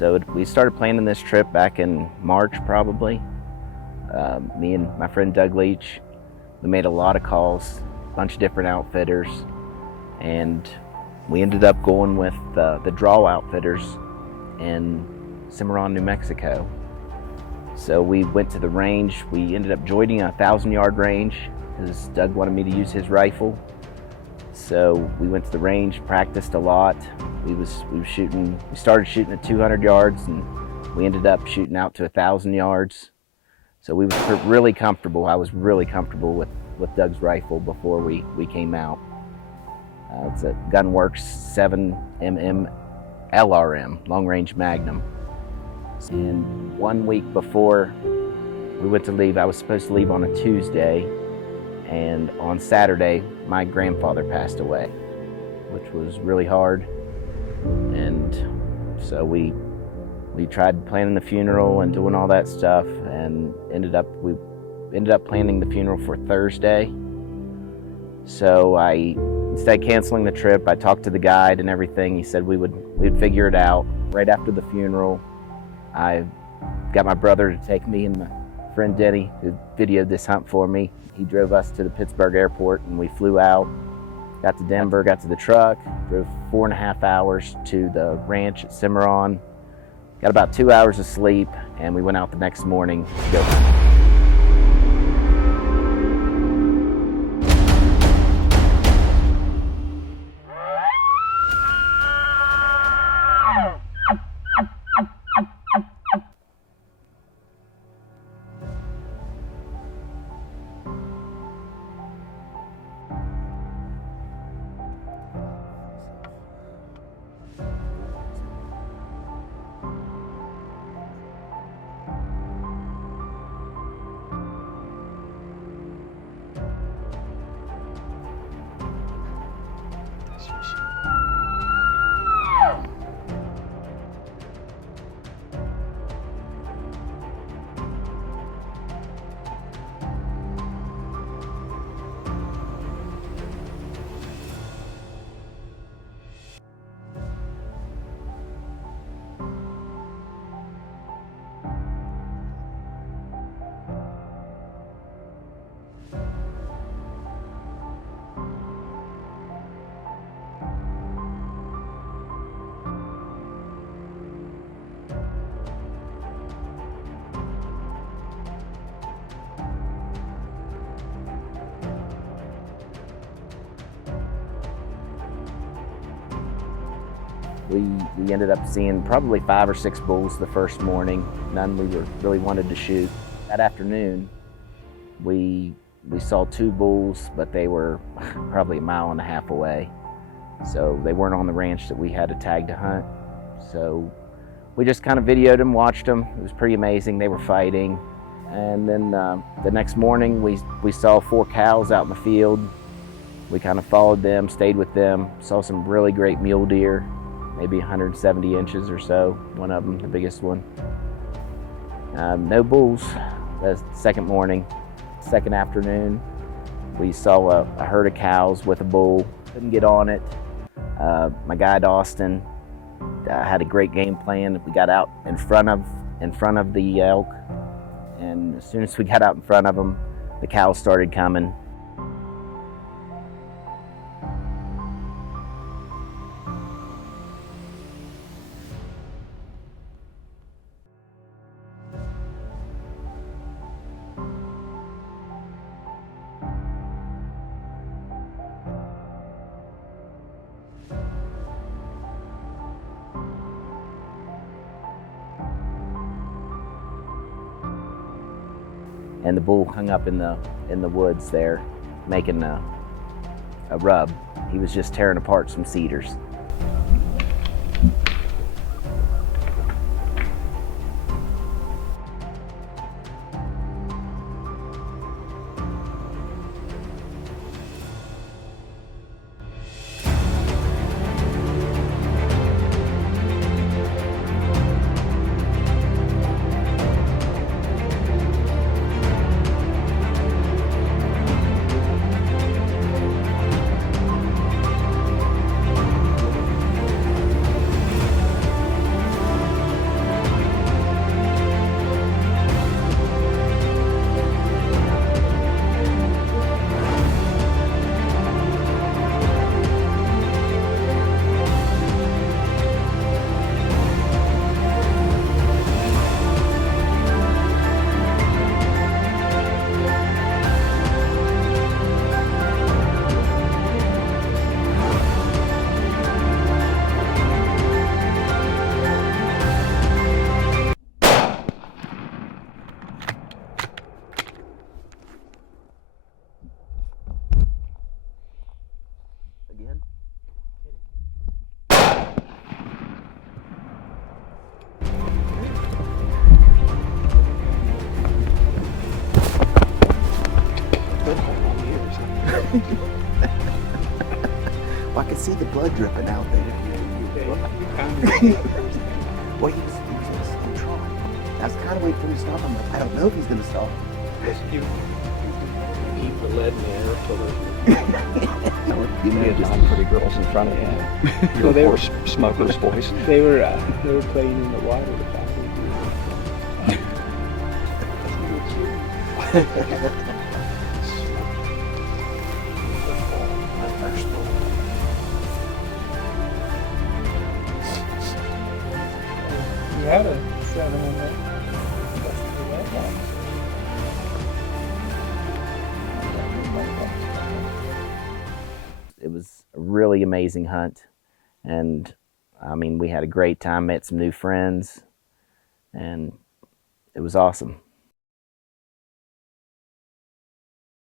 So we started planning this trip back in March, probably. Me and my friend Doug Leach, we made a lot of calls, a bunch of different outfitters, and we ended up going with the Draw Outfitters in Cimarron, New Mexico. So we went to the range. We ended up joining a 1,000-yard range because Doug wanted me to use his rifle. So we went to the range, practiced a lot. We started shooting at 200 yards, and we ended up shooting out to 1,000 yards. So we were really comfortable. I was really comfortable with Doug's rifle before we came out. It's a Gunworks 7mm LRM, Long Range Magnum. And 1 week before we went to leave, I was supposed to leave on a Tuesday, and on Saturday, my grandfather passed away, which was really hard. And so we tried planning the funeral and doing all that stuff, and we ended up planning the funeral for Thursday. So instead of canceling the trip, I talked to the guide and everything. He said we'd figure it out. Right after the funeral, I got my brother to take me and my friend Denny, who videoed this hunt for me. He drove us to the Pittsburgh airport, and we flew out, got to Denver, got to the truck, drove 4.5 hours to the ranch at Cimarron, got about 2 hours of sleep, and we went out the next morning to go hunt. We ended up seeing probably 5 or 6 bulls the first morning, none we really wanted to shoot. That afternoon, we saw 2 bulls, but they were probably 1.5 miles away. So they weren't on the ranch that we had a tag to hunt. So we just kind of videoed them, watched them. It was pretty amazing. They were fighting. And then the next morning, we saw 4 cows out in the field. We kind of followed them, stayed with them, saw some really great mule deer, maybe 170 inches or so, one of them, the biggest one. No bulls. The second morning, second afternoon, we saw a herd of cows with a bull. Couldn't get on it. My guide Austin had a great game plan. We got out in front of the elk, and as soon as we got out in front of them, the cows started coming. And the bull hung up in the woods there, making a rub. He was just tearing apart some cedars. see the blood dripping out there. Well, he was in a slow trot. I was kind of waiting for him to stop. I'm like, I don't know if he's going to stop. You eat the lead in the air till You He had just 9 pretty girls in front of him. Your Well, they poor smoker's voice. they were playing in the water. The faculty. You had a 7 in there. It was a really amazing hunt, and I mean, we had a great time, met some new friends, and it was awesome.